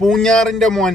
പൂഞ്ഞാറിന്റെ മോൻ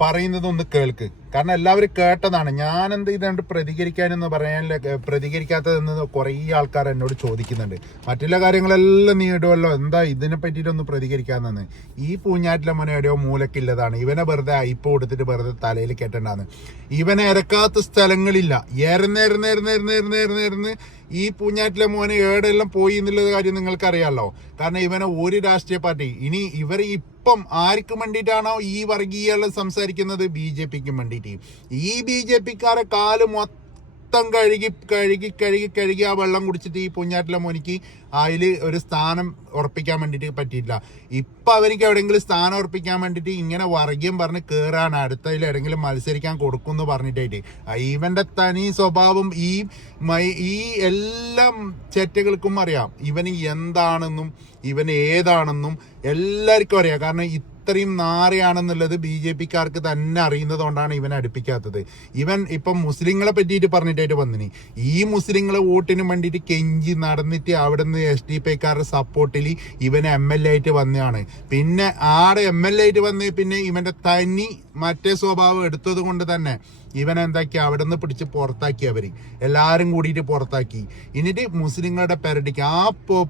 പറയുന്നത് ഒന്ന് കേൾക്ക്. കാരണം എല്ലാവരും കേട്ടതാണ്. ഞാൻ എന്ത് ഇതുകൊണ്ട് പ്രതികരിക്കാനെന്ന് പറയാനില്ല പ്രതികരിക്കാത്തതെന്ന് കുറേ ആൾക്കാർ എന്നോട് ചോദിക്കുന്നുണ്ട്. മറ്റുള്ള കാര്യങ്ങളെല്ലാം നീ ഇടുമല്ലോ എന്താ ഇതിനെ പറ്റിയിട്ടൊന്ന് പ്രതികരിക്കാമെന്നാണ് ഈ പൂഞ്ഞാറ്റിലെ മോനെ എവിടെയോ മൂലക്കില്ലതാണ്. ഇവനെ വെറുതെ അയിപ്പ് കൊടുത്തിട്ട് വെറുതെ തലയിൽ കെട്ടണ്ടാന്ന്. ഇവനെ ഇറക്കാത്ത സ്ഥലങ്ങളില്ല. ഏറുന്നേറുന്നേറുന്നേറുന്നേറുന്നേറുന്നേറുന്ന് ഈ പൂഞ്ഞാറ്റിലെ മോനെ ഏടെല്ലാം പോയി എന്നുള്ള കാര്യം നിങ്ങൾക്കറിയാമല്ലോ കാരണം ഇവനെ ഒരു രാഷ്ട്രീയ പാർട്ടി. ഇനി ഇവർ ഇപ്പം ആർക്ക് വേണ്ടിയിട്ടാണോ ഈ വർഗീയകൾ സംസാരിക്കുന്നത്? ബി ജെ പിക്ക് വേണ്ടിയിട്ട്. ഈ ബി ജെ പിക്കാരെ കാൽ മൊത്തം കഴുകി കഴുകി കഴുകി കഴുകി ആ വെള്ളം കുടിച്ചിട്ട് ഈ പൂഞ്ഞാറ്റിലെ മോനിക്ക് അതിൽ ഒരു സ്ഥാനം ഉറപ്പിക്കാൻ വേണ്ടിയിട്ട് പറ്റിയില്ല ഇപ്പം അവനിക്ക് എവിടെയെങ്കിലും സ്ഥാനം ഉറപ്പിക്കാൻ വേണ്ടിയിട്ട് ഇങ്ങനെ വർഗീയം പറഞ്ഞ് കയറാണ് അടുത്തതിൽ എവിടെയെങ്കിലും മത്സരിക്കാൻ കൊടുക്കും എന്ന് പറഞ്ഞിട്ടായിട്ട് ഇവന്റെ തനി സ്വഭാവം ഈ മൈ- ഈ എല്ലാം ചെറ്റകൾക്കും അറിയാം. ഇവന് എന്താണെന്നും ഇവൻ ഏതാണെന്നും എല്ലാവർക്കും അറിയാം. കാരണം ഇത്രയും നാറിയാണെന്നുള്ളത് ബി ജെ പിക്കാർക്ക് തന്നെ അറിയുന്നത് കൊണ്ടാണ് ഇവൻ അടുപ്പിക്കാത്തത്. ഇവൻ ഇപ്പം മുസ്ലിങ്ങളെ പറ്റിയിട്ട് പറഞ്ഞിട്ടായിട്ട് വന്നിനി. ഈ മുസ്ലിങ്ങളെ വോട്ടിന് വേണ്ടിയിട്ട് കെഞ്ചി നടന്നിട്ട് അവിടെ നിന്ന് എസ് ഡി പിക്കാരുടെ സപ്പോർട്ടിൽ ഇവൻ എം എൽ എ ആയിട്ട് വന്നതാണ്. പിന്നെ ആടെ എം എൽ എ ആയിട്ട് വന്ന് പിന്നെ ഇവന്റെ തനി മറ്റേ സ്വഭാവം എടുത്തത് കൊണ്ട് തന്നെ ഇവൻ എന്താക്കി അവിടെ നിന്ന് പിടിച്ച് പുറത്താക്കി അവർ എല്ലാവരും കൂടിയിട്ട് പുറത്താക്കി. എന്നിട്ട് മുസ്ലിങ്ങളുടെ പെരടിക്ക് ആ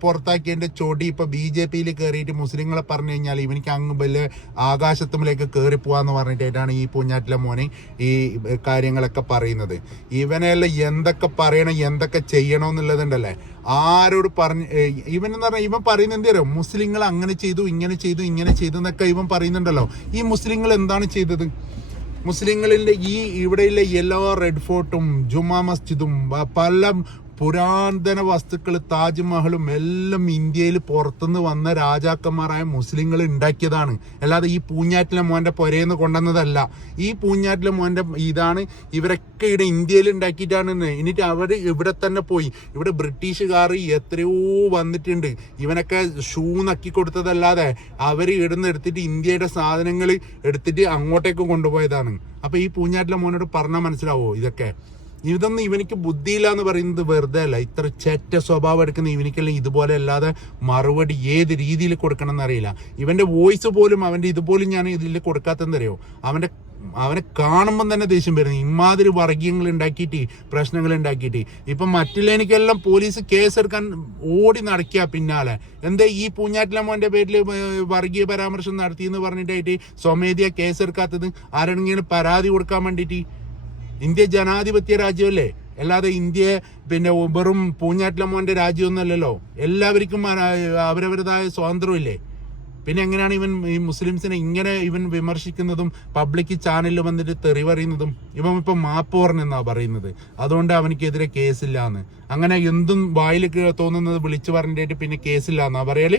പുറത്താക്കിയതിന്റെ ചൊടി ഇപ്പോൾ ബി ജെ പിയിൽ കയറിയിട്ട് മുസ്ലിങ്ങളെ പറഞ്ഞു കഴിഞ്ഞാൽ ഇവനിക്ക് അങ്ങ് വലിയ ആകാശത്തുമ്പിലേക്ക് കയറി പറഞ്ഞിട്ടായിട്ടാണ് ഈ പൂഞ്ഞാറ്റിലെ മോനെ ഈ കാര്യങ്ങളൊക്കെ പറയുന്നത്. ഇവനെല്ലാം എന്തൊക്കെ പറയണം എന്തൊക്കെ ചെയ്യണം എന്നുള്ളതുണ്ടല്ലേ? ആരോട് പറഞ്ഞ് ഇവൻ എന്ന് പറഞ്ഞാൽ ഇവൻ പറയുന്നത് എന്തോ മുസ്ലിങ്ങൾ അങ്ങനെ ചെയ്തു ഇങ്ങനെ ചെയ്തു ഇങ്ങനെ ചെയ്തു എന്നൊക്കെ ഇവൻ പറയുന്നുണ്ടല്ലോ. ഈ മുസ്ലിങ്ങൾ എന്താണ് ചെയ്തത്? മുസ്ലിങ്ങളിലെ ഈ ഇവിടെയുള്ള എല്ലാ റെഡ് ഫോർട്ടും ജുമാ മസ്ജിദും പല പുരാതന വസ്തുക്കൾ താജ്മഹലും എല്ലാം ഇന്ത്യയിൽ പുറത്തുനിന്ന് വന്ന രാജാക്കന്മാരായ മുസ്ലിങ്ങൾ ഉണ്ടാക്കിയതാണ്. അല്ലാതെ ഈ പൂഞ്ഞാറ്റിലെ മോന്റെ പുരയെന്ന് കൊണ്ടുവന്നതല്ല. ഈ പൂഞ്ഞാറ്റിലെ മോന്റെ ഇതാണ് ഇവരൊക്കെ ഇവിടെ ഇന്ത്യയിൽ ഉണ്ടാക്കിയിട്ടാണ് എന്നിട്ട് അവർ ഇവിടെ തന്നെ പോയി. ഇവിടെ ബ്രിട്ടീഷുകാർ എത്രയോ വന്നിട്ടുണ്ട്. ഇവനൊക്കെ ഷൂ നക്കി കൊടുത്തതല്ലാതെ അവർ ഇവിടുന്ന് എടുത്തിട്ട് ഇന്ത്യയുടെ സാധനങ്ങൾ എടുത്തിട്ട് അങ്ങോട്ടേക്ക് കൊണ്ടുപോയതാണ്. അപ്പോൾ ഈ പൂഞ്ഞാറ്റിലെ മോനോട് പറഞ്ഞാൽ മനസ്സിലാവോ ഇതൊക്കെ? ഇതൊന്നും ഇവനിക്ക് ബുദ്ധിയില്ല എന്ന് പറയുന്നത് വെറുതെ അല്ല. ഇത്ര ചെറ്റ സ്വഭാവം എടുക്കുന്ന ഇവനിക്കെല്ലാം ഇതുപോലെ അല്ലാതെ മറുപടി ഏത് രീതിയിൽ കൊടുക്കണം എന്നറിയില്ല ഇവന്റെ വോയിസ് പോലും അവന്റെ ഇതുപോലും ഞാൻ ഇതിൽ കൊടുക്കാത്തെന്നറിയോ അവന്റെ അവനെ കാണുമ്പം തന്നെ ദേഷ്യം വരുന്നു. ഇമാതിരി വർഗീയങ്ങൾ ഉണ്ടാക്കിയിട്ട് പ്രശ്നങ്ങൾ ഉണ്ടാക്കിയിട്ട്. ഇപ്പം മറ്റുള്ളവനിക്കെല്ലാം പോലീസ് കേസെടുക്കാൻ ഓടി നടക്കുക പിന്നാലെ. എന്താ ഈ പൂഞ്ഞാറ്റിലെ മോന്റെ പേരിൽ വർഗീയ പരാമർശം നടത്തി എന്ന് പറഞ്ഞിട്ടായിട്ട് സ്വമേധിയ കേസെടുക്കാത്തത്? ആരെങ്കിലും പരാതി കൊടുക്കാൻ വേണ്ടിയിട്ട്? ഇന്ത്യ ജനാധിപത്യ രാജ്യമല്ലേ? അല്ലാതെ ഇന്ത്യ പിന്നെ വെറും പൂഞ്ഞാറ്റിലെ മോന്റെ രാജ്യമൊന്നുമല്ലല്ലോ. എല്ലാവർക്കും അവരവരുതായ സ്വാതന്ത്ര്യമില്ലേ? പിന്നെ എങ്ങനെയാണ് ഇവൻ ഈ മുസ്ലിംസിനെ ഇങ്ങനെ ഇവൻ വിമർശിക്കുന്നതും പബ്ലിക് ചാനലിൽ വന്നിട്ട് തെറി പറയുന്നതും? ഇവൻ ഇപ്പൊ മാപ്പ് പറഞ്ഞെന്നാ പറയുന്നത്? അതുകൊണ്ട് അവനക്കെതിരെ കേസില്ല എന്ന് അങ്ങനെ എന്തും വായിൽ തോന്നുന്നത് വിളിച്ചു പറഞ്ഞിട്ട് പിന്നെ കേസില്ല എന്നാ പറയൽ?